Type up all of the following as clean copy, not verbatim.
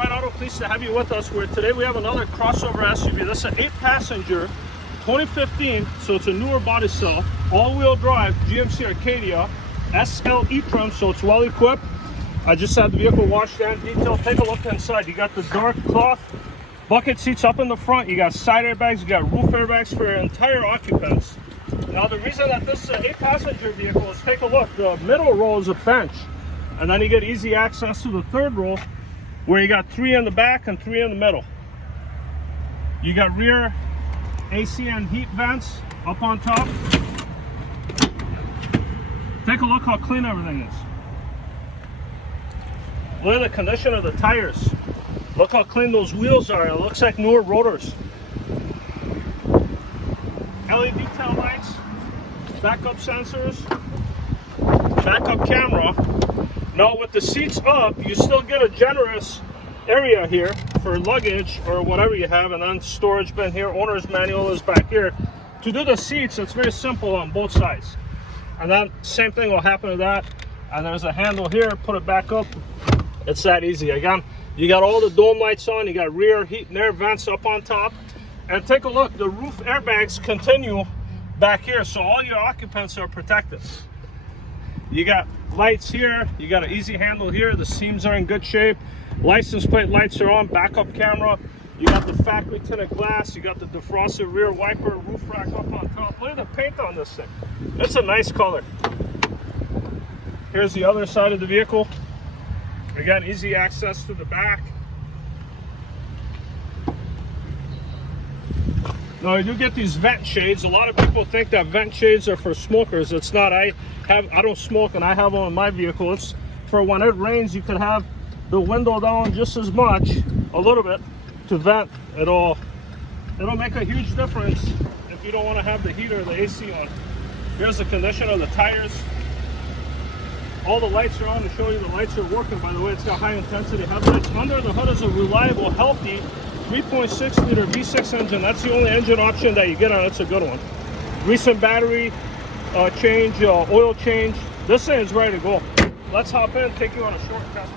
Right Auto, pleased to have you with us. Where today we have another crossover SUV. This is an 8-passenger 2015, so it's a newer body style, all-wheel drive GMC Acadia SLE trim, so it's well equipped. I just had the vehicle washed and detailed. Take a look inside. You got the dark cloth bucket seats up in the front. You got side airbags. You got roof airbags for your entire occupants. Now the reason that this is an 8-passenger vehicle is, take a look, the middle row is a bench, and then you get easy access to the third row, where you got 3 in the back and 3 in the middle. You got rear AC and heat vents up on top. Take a look how clean everything is. Look at the condition of the tires. Look how clean those wheels are. It looks like newer rotors. LED tail lights, backup sensors, backup camera. Now with the seats up, you still get a generous area here for luggage or whatever you have, and then storage bin here. Owner's manual is back here. To do the seats, it's very simple on both sides. And then same thing will happen to that. And there's a handle here, put it back up. It's that easy. Again, you got all the dome lights on, you got rear heat and air vents up on top. And take a look, the roof airbags continue back here, so all your occupants are protected. You got lights here, you got an easy handle here, the seams are in good shape, license plate lights are on, backup camera, you got the factory tinted glass, you got the defrosted rear wiper, roof rack up on top. Look at the paint on this thing. It's a nice color. Here's the other side of the vehicle. Again, easy access to the back. Now you do get these vent shades. A lot of people think that vent shades are for smokers. It's not. I don't smoke, and I have one in my vehicle. It's for when it rains, you can have the window down just as much, a little bit, to vent. It'll make a huge difference if you don't want to have the heater or the AC on. Here's the condition of the tires. All the lights are on. To show you the lights are working, by the way, it's got high intensity headlights. Under the hood is a reliable, healthy 3.6 liter V6 engine. That's the only engine option that you get on. It's a good one. Recent battery change, oil change. This thing is ready to go. Let's hop in, take you on a short test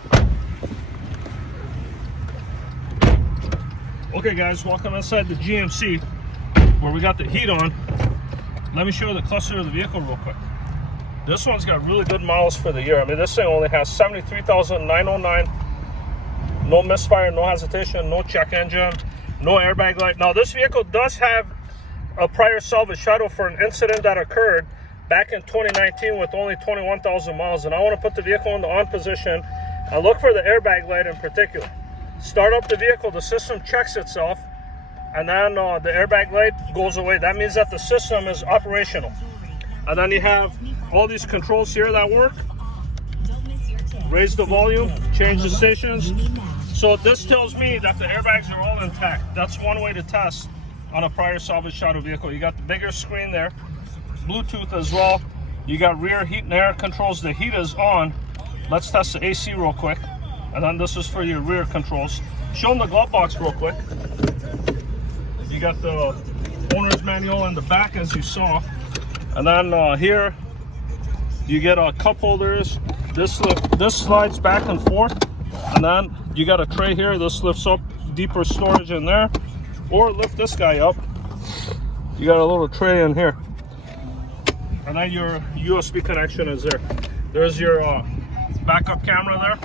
drive. Okay guys, welcome inside the GMC where we got the heat on. Let me show you the cluster of the vehicle real quick. This one's got really good miles for the year. I mean, this thing only has 73,909. No misfire, no hesitation, no check engine, no airbag light. Now, this vehicle does have a prior salvage title for an incident that occurred back in 2019 with only 21,000 miles. And I want to put the vehicle in the on position and look for the airbag light in particular. Start up the vehicle, the system checks itself, and then the airbag light goes away. That means that the system is operational. And then you have all these controls here that work. Raise the volume, change the stations. So this tells me that the airbags are all intact. That's one way to test on a prior salvage shadow vehicle. You got the bigger screen there, Bluetooth as well. You got rear heat and air controls. The heat is on. Let's test the AC real quick. And then this is for your rear controls. Show them the glove box real quick. You got the owner's manual in the back, as you saw. And then here, you get cup holders. This slides back and forth. And then you got a tray here. This lifts up, deeper storage in there. Or lift this guy up. You got a little tray in here. And then your USB connection is there. There's your backup camera there.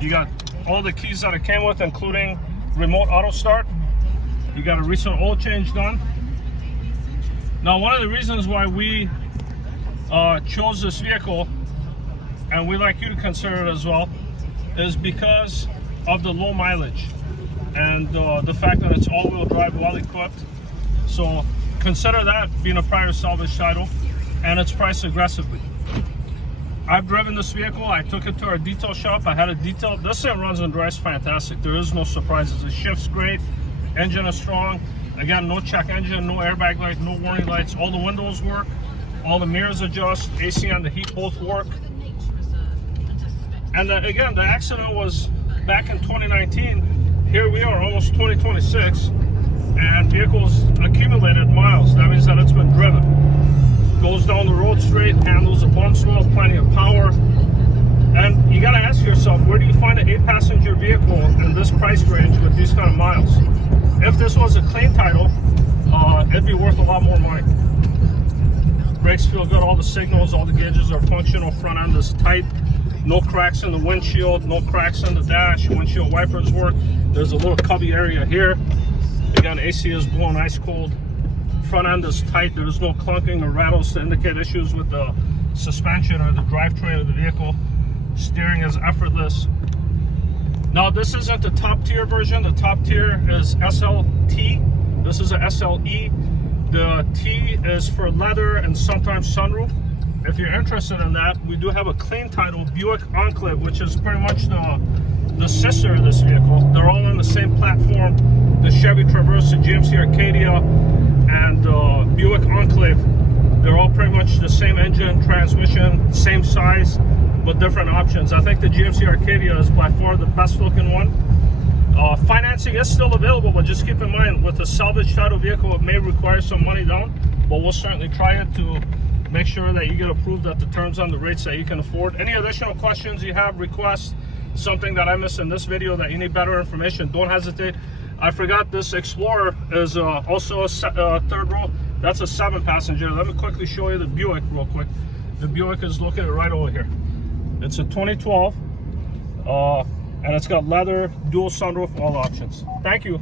You got all the keys that it came with, including remote auto start. You got a recent oil change done. Now, one of the reasons why we chose this vehicle, and we like you to consider it as well, is because of the low mileage and the fact that it's all-wheel drive, well equipped. So consider that being a prior salvage title, and it's priced aggressively. I've driven this vehicle. I took it to our detail shop. I had it detailed. This thing runs and drives fantastic. There is no surprises. It shifts great. Engine is strong. Again, no check engine, no airbag light, no warning lights. All the windows work. All the mirrors adjust. AC and the heat both work. And again, the accident was back in 2019. Here we are, almost 2026, and vehicles accumulated miles. That means that it's been driven. goes down the road straight, handles the bumps well, plenty of power. And you got to ask yourself, where do you find an 8-passenger vehicle in this price range with these kind of miles? If this was a clean title, it'd be worth a lot more money. Brakes feel good, all the signals, all the gauges are functional, front end is tight, no cracks in the windshield, no cracks in the dash, windshield wipers work. There's a little cubby area here. Again, AC is blowing ice cold. Front end is tight, there's no clunking or rattles to indicate issues with the suspension or the drivetrain of the vehicle. Steering is effortless. Now this isn't the top tier version. The top tier is SLT. This is a SLE. The T is for leather and sometimes sunroof. If you're interested in that, we do have a clean title, Buick Enclave, which is pretty much the sister of this vehicle. They're all on the same platform. The Chevy Traverse, the GMC Acadia, and Buick Enclave. They're all pretty much the same engine, transmission, same size, but different options. I think the GMC Acadia is by far the best looking one. Financing is still available, but just keep in mind, with a salvage title vehicle, it may require some money down, but we'll certainly try it to make sure that you get approved at the terms on the rates that you can afford. Any additional questions you have, requests, something that I missed in this video that you need better information, don't hesitate. I forgot this Explorer is also a third row. That's a 7-passenger. Let me quickly show you the Buick real quick. The Buick is located right over here. It's a 2012, and it's got leather, dual sunroof, all options. Thank you.